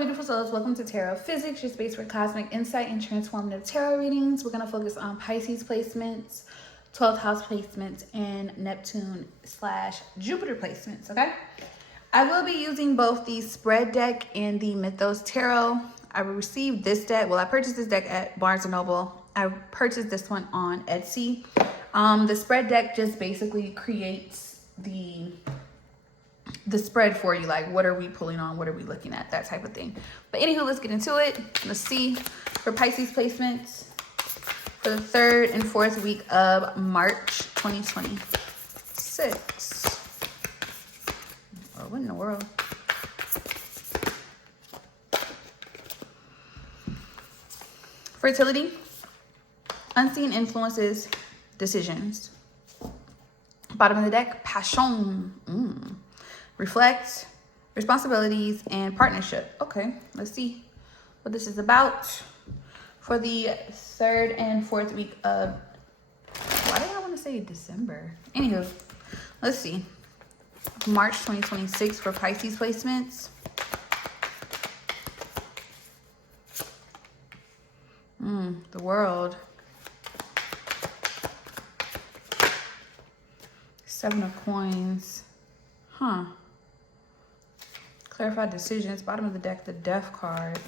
beautiful souls. Welcome to Tarophysics, your space for cosmic insight and transformative tarot readings. We're going to focus on Pisces placements, 12th house placements, and Neptune/Jupiter placements, okay? I will be using both the spread deck and the Mythos Tarot. I received this deck. Well, I purchased this deck at Barnes & Noble. I purchased this one on Etsy. The spread deck just basically creates the spread for you, like what are we pulling on, what are we looking at, that type of thing. But anywho, let's get into it. Let's see for Pisces placements for the 3rd and 4th week of March 2026. Oh, what in the world? Fertility, unseen influences, decisions. Bottom of the deck, passion. Reflect, responsibilities, and partnership. Okay, let's see what this is about for the 3rd and 4th week of, why did I want to say December? Anywho, let's see. March 2026 for Pisces placements. The World. 7 of Coins. Huh. Clarify decisions. Bottom of the deck, the Death card.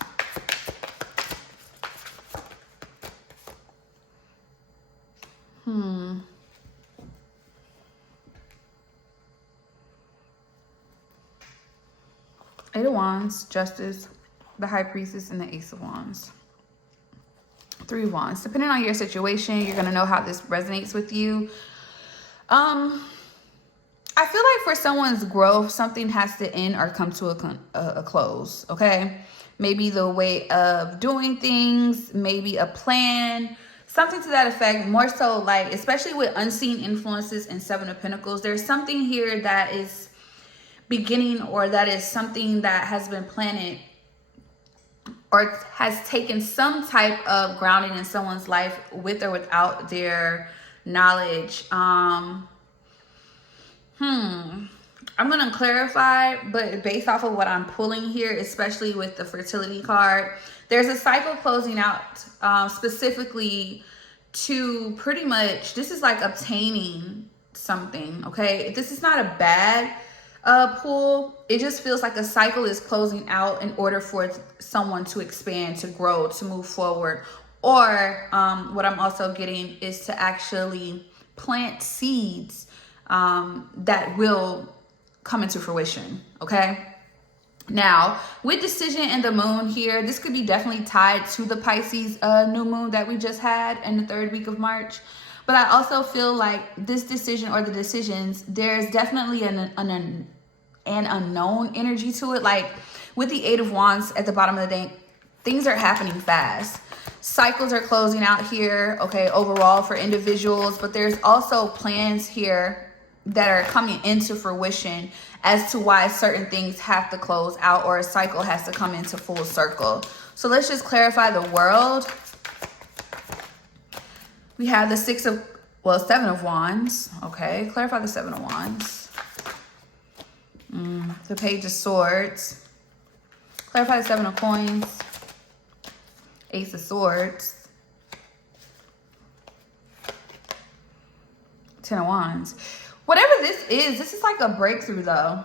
Eight of Wands, Justice, the High Priestess, and the Ace of Wands. 3 of Wands. Depending on your situation, you're going to know how this resonates with you. I feel like for someone's growth, something has to end or come to a close, okay? Maybe the way of doing things, maybe a plan, something to that effect. More so, like, especially with unseen influences and 7 of Pentacles, there's something here that is beginning, or that is something that has been planted or has taken some type of grounding in someone's life with or without their knowledge. I'm going to clarify, but based off of what I'm pulling here, especially with the fertility card, there's a cycle closing out, specifically to pretty much, this is like obtaining something, okay? This is not a bad pull. It just feels like a cycle is closing out in order for someone to expand, to grow, to move forward. Or what I'm also getting is to actually plant seeds that will come into fruition, okay? Now, with decision and the moon here, this could be definitely tied to the Pisces new moon that we just had in the 3rd week of March. But I also feel like this decision, or the decisions, there's definitely an unknown energy to it. Like with the 8 of Wands at the bottom of the deck, things are happening fast. Cycles are closing out here, okay, overall for individuals. But there's also plans here that are coming into fruition as to why certain things have to close out, or a cycle has to come into full circle. So let's just clarify the World. We have the 7 of Wands. Okay, clarify the 7 of Wands. The Page of Swords. Clarify the 7 of Coins. Ace of Swords. 10 of Wands. Whatever this is like a breakthrough though.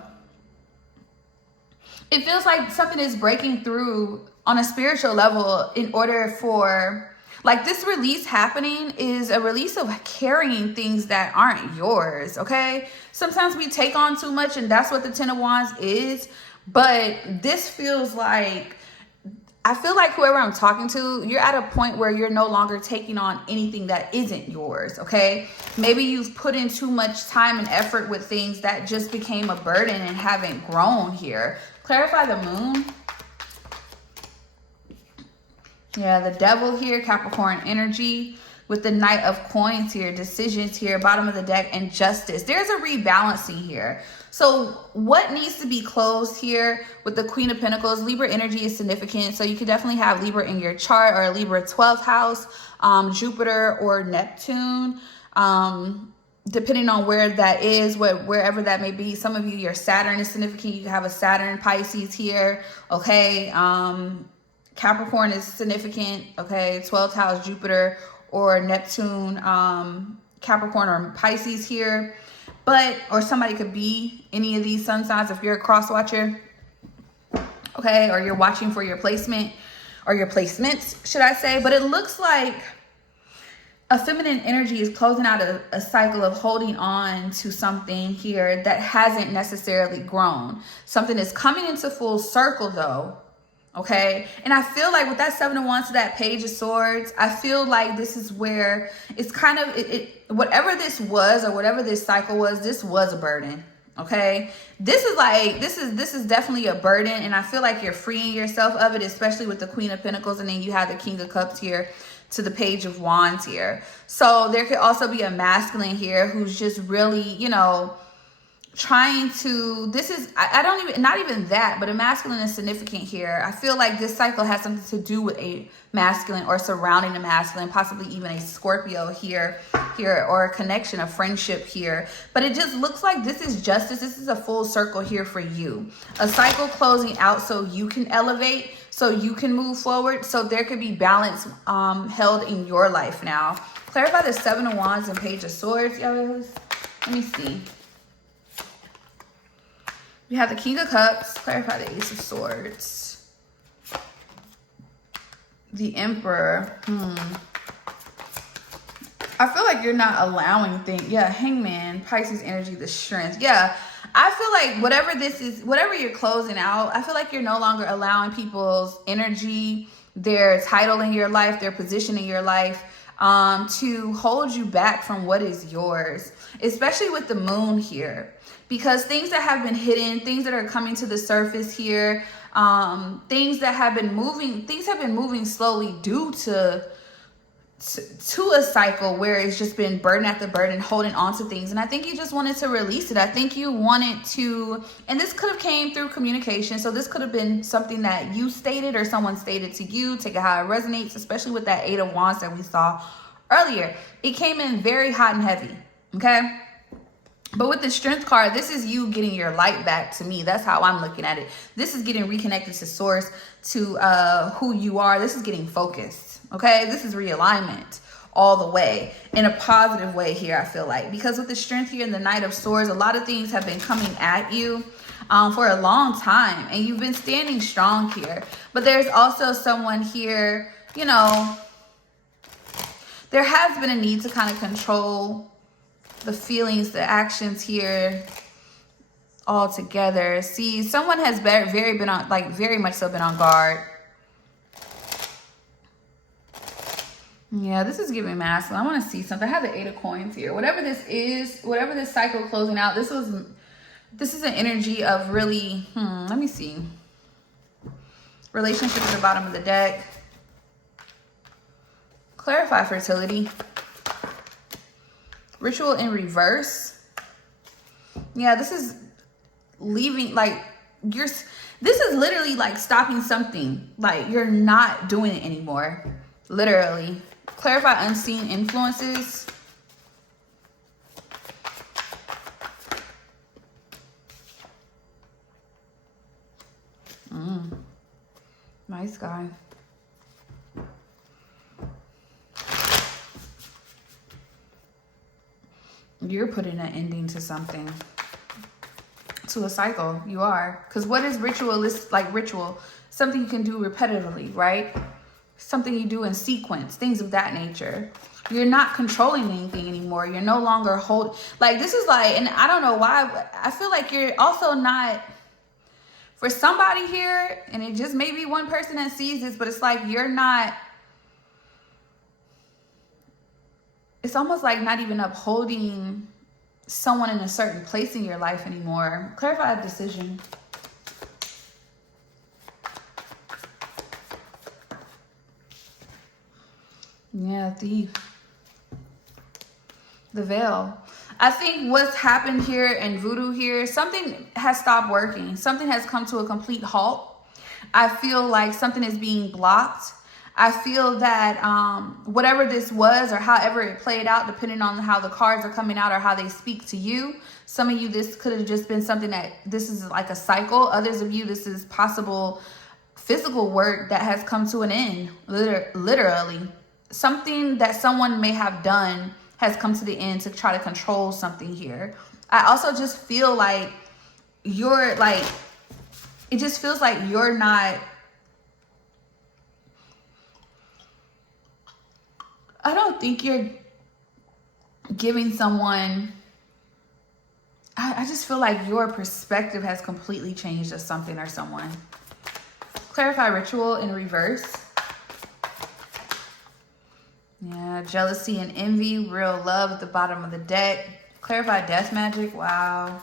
It feels like something is breaking through on a spiritual level in order for, like, this release happening is a release of carrying things that aren't yours, okay? Sometimes we take on too much, and that's what the 10 of Wands is. But this feels like, I feel like whoever I'm talking to, you're at a point where you're no longer taking on anything that isn't yours, okay? Maybe you've put in too much time and effort with things that just became a burden and haven't grown here. Clarify the moon. Yeah, the Devil here, Capricorn energy, with the Knight of Coins here, decisions here, bottom of the deck, and Justice. There's a rebalancing here. So what needs to be closed here with the Queen of Pentacles? Libra energy is significant. So you could definitely have Libra in your chart, or a Libra 12th house, Jupiter or Neptune. depending on where that is, wherever that may be. Some of you, your Saturn is significant. You have a Saturn Pisces here, okay? Capricorn is significant, okay? 12th house Jupiter or Neptune, Capricorn or Pisces here. But, or somebody could be any of these sun signs if you're a cross watcher, okay? Or you're watching for your placement or your placements, should I say. But it looks like a feminine energy is closing out a cycle of holding on to something here that hasn't necessarily grown. Something is coming into full circle though, okay? And I feel like with that 7 of Wands to that Page of Swords, I feel like this is where it's kind of, whatever this was or whatever this cycle was, this was a burden, okay? This is like, this is definitely a burden, and I feel like you're freeing yourself of it, especially with the Queen of Pentacles, and then you have the King of Cups here to the Page of Wands here. So there could also be a masculine here who's just really, you know, trying to, this is, I don't even, not even that, but a masculine is significant here. I feel like this cycle has something to do with a masculine or surrounding a masculine, possibly even a Scorpio here, or a connection, a friendship here. But it just looks like this is justice. This is a full circle here for you. A cycle closing out so you can elevate, so you can move forward, so there could be balance held in your life now. Clarify the 7 of Wands and Page of Swords, y'all. Let me see. We have the King of Cups. Clarify the Ace of Swords. The Emperor. I feel like you're not allowing things. Yeah, Hangman, Pisces energy, the strength. Yeah, I feel like whatever this is, whatever you're closing out, I feel like you're no longer allowing people's energy, their title in your life, their position in your life, to hold you back from what is yours, especially with the Moon here. Because things that have been hidden, things that are coming to the surface here, things have been moving slowly due to a cycle where it's just been burden after burden, holding on to things. And I think you just wanted to release it. I think you wanted to, and this could have came through communication. So this could have been something that you stated or someone stated to you. Take it how it resonates, especially with that 8 of Wands that we saw earlier. It came in very hot and heavy, okay? But with the Strength card, this is you getting your light back. To me, that's how I'm looking at it. This is getting reconnected to source, to who you are. This is getting focused, okay? This is realignment all the way in a positive way here, I feel like. Because with the Strength here and the Knight of Swords, a lot of things have been coming at you for a long time. And you've been standing strong here. But there's also someone here, you know, there has been a need to kind of control the feelings, the actions here all together. See, someone has very much so been on guard. Yeah, this is giving masculine. I want to see something. I have the 8 of Coins here. Whatever this is, whatever this cycle closing out, this is an energy of really, let me see. Relationship at the bottom of the deck. Clarify fertility. Ritual in reverse. Yeah, this is leaving, like, this is literally like stopping something. Like, you're not doing it anymore. Literally. Clarify unseen influences. Nice guy. You're putting an ending to something, to a cycle. You are. Because what is ritual? Is like ritual, something you can do repetitively, right? Something you do in sequence, things of that nature. You're not controlling anything anymore. You're no longer like, this is like, and I don't know why, I feel like you're also not, for somebody here, and it just may be one person that sees this, but it's like you're not, it's almost like not even upholding someone in a certain place in your life anymore. Clarify a decision. Yeah, the veil. I think what's happened here in voodoo here, something has stopped working. Something has come to a complete halt. I feel like something is being blocked. I feel that whatever this was or however it played out, depending on how the cards are coming out or how they speak to you, some of you, this could have just been something that this is like a cycle. Others of you, this is possible physical work that has come to an end, literally. Something that someone may have done has come to the end to try to control something here. I also just feel like you're like, it just feels like you're not, I don't think you're giving someone, I just feel like your perspective has completely changed of something or someone. Clarify ritual in reverse. Yeah, jealousy and envy, real love at the bottom of the deck. Clarify death magic, wow.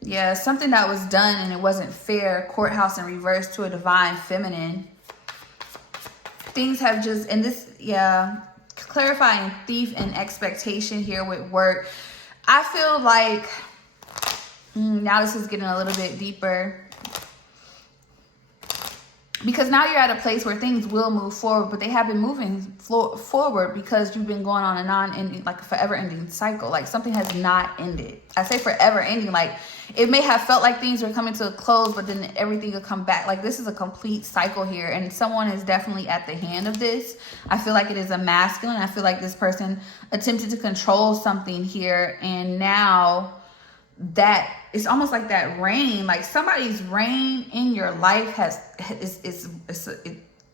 Yeah, something that was done and it wasn't fair. Courthouse in reverse to a divine feminine. Things have just, and this, yeah, clarifying thief and expectation here with work. I feel like, now this is getting a little bit deeper. Because now you're at a place where things will move forward, but they have been moving forward because you've been going on a non-ending, like a forever ending cycle. Like something has not ended. I say forever ending, like it may have felt like things were coming to a close, but then everything will come back. Like this is a complete cycle here, and someone is definitely at the hand of this. I feel like it is a masculine. I feel like this person attempted to control something here, and now that it's almost like that reign, like somebody's reign in your life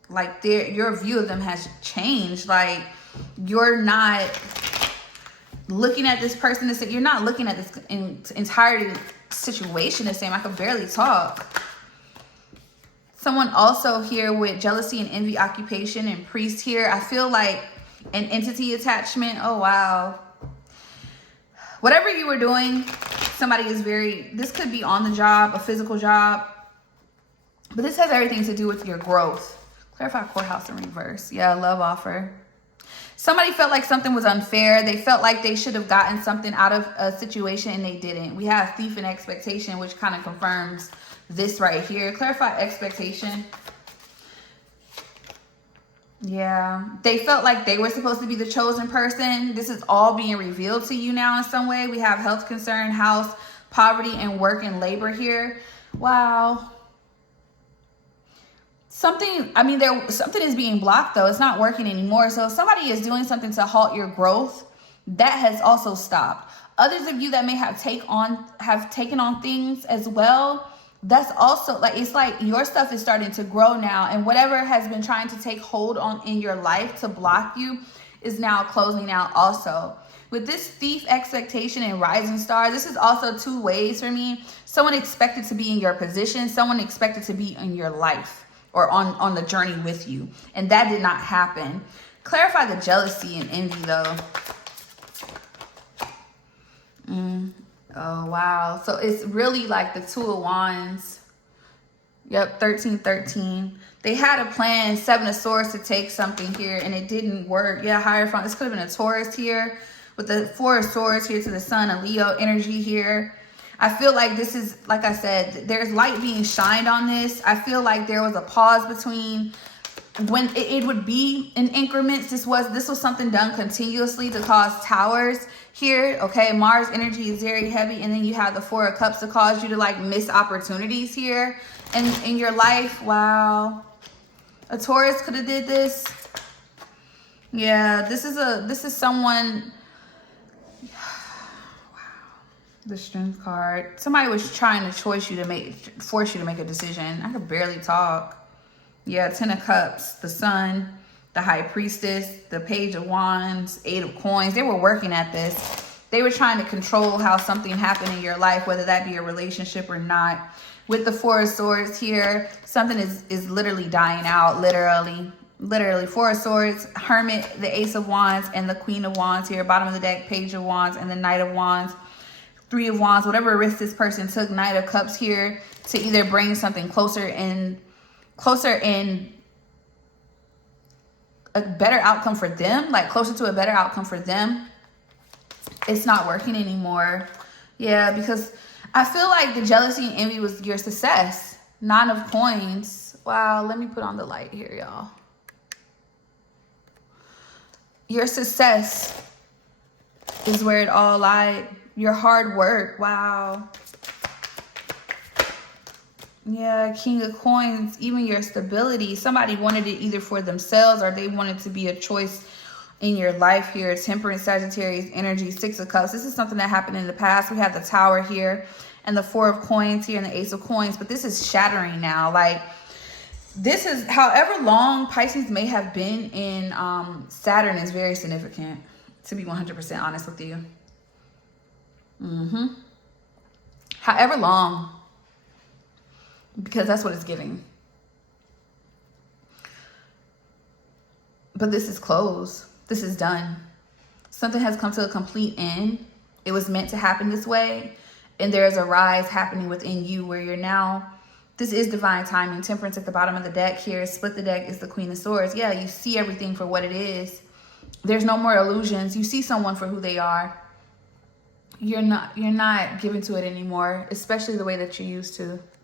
like your view of them has changed. Like you're not looking at this person the same. You're not looking at this entire situation the same. I could barely talk. Someone also here with jealousy and envy, occupation and priest here. I feel like an entity attachment. Oh wow. Whatever you were doing, somebody is this could be on the job, a physical job, but this has everything to do with your growth. Clarify courthouse in reverse. Yeah, love offer. Somebody felt like something was unfair. They felt like they should have gotten something out of a situation and they didn't. We have thief and expectation, which kind of confirms this right here. Clarify expectation. Yeah, they felt like they were supposed to be the chosen person. This is all being revealed to you now in some way. We have health concern, house, poverty, and work and labor here. Wow. Something is being blocked though. It's not working anymore. So if somebody is doing something to halt your growth, that has also stopped. Others of you that may have taken on things as well, that's also like, it's like your stuff is starting to grow now, and whatever has been trying to take hold on in your life to block you is now closing out also. With this thief, expectation, and rising star, this is also two ways for me. Someone expected to be in your position, someone expected to be in your life or on the journey with you, and that did not happen. Clarify the jealousy and envy though. Oh, wow. So it's really like the Two of Wands. Yep, 1313. They had a plan, Seven of Swords, to take something here, and it didn't work. Yeah, Hierophant. This could have been a Taurus here with the Four of Swords here to the Sun, a Leo energy here. I feel like this is, like I said, there's light being shined on this. I feel like there was a pause between when it would be in increments. This was something done continuously to cause towers here. Okay, Mars energy is very heavy, and then you have the Four of Cups to cause you to like miss opportunities here in your life. Wow, a Taurus could have did this. Yeah, this is someone. The Strength card. Somebody was trying to force you to make a decision. I could barely talk. Yeah, Ten of Cups, the Sun, the High Priestess, the Page of Wands, Eight of Coins. They were working at this. They were trying to control how something happened in your life, whether that be a relationship or not. With the Four of Swords here, something is literally dying out, literally. Four of Swords, Hermit, the Ace of Wands, and the Queen of Wands here. Bottom of the deck, Page of Wands, and the Knight of Wands. Three of Wands, whatever risk this person took. Knight of Cups here to either bring something closer in a better outcome for them, like closer to a better outcome for them. It's not working anymore. Yeah, because I feel like the jealousy and envy was your success. Nine of Coins. Wow, let me put on the light here, y'all. Your success is where it all lied. Your hard work. Wow. Yeah, King of Coins, even your stability. Somebody wanted it either for themselves or they wanted to be a choice in your life here. Temperance, Sagittarius energy, Six of Cups. This is something that happened in the past. We have the Tower here and the Four of Coins here and the Ace of Coins. But this is shattering now. Like, this is, however long Pisces may have been in Saturn is very significant, to be 100% honest with you. However long, because that's what it's giving. But this is closed. This is done. Something has come to a complete end. It was meant to happen this way. And there's a rise happening within you where you're now, this is divine timing. Temperance at the bottom of the deck here. Split the deck is the Queen of Swords. Yeah, you see everything for what it is. There's no more illusions. You see someone for who they are. You're not given to it anymore, especially the way that you used to.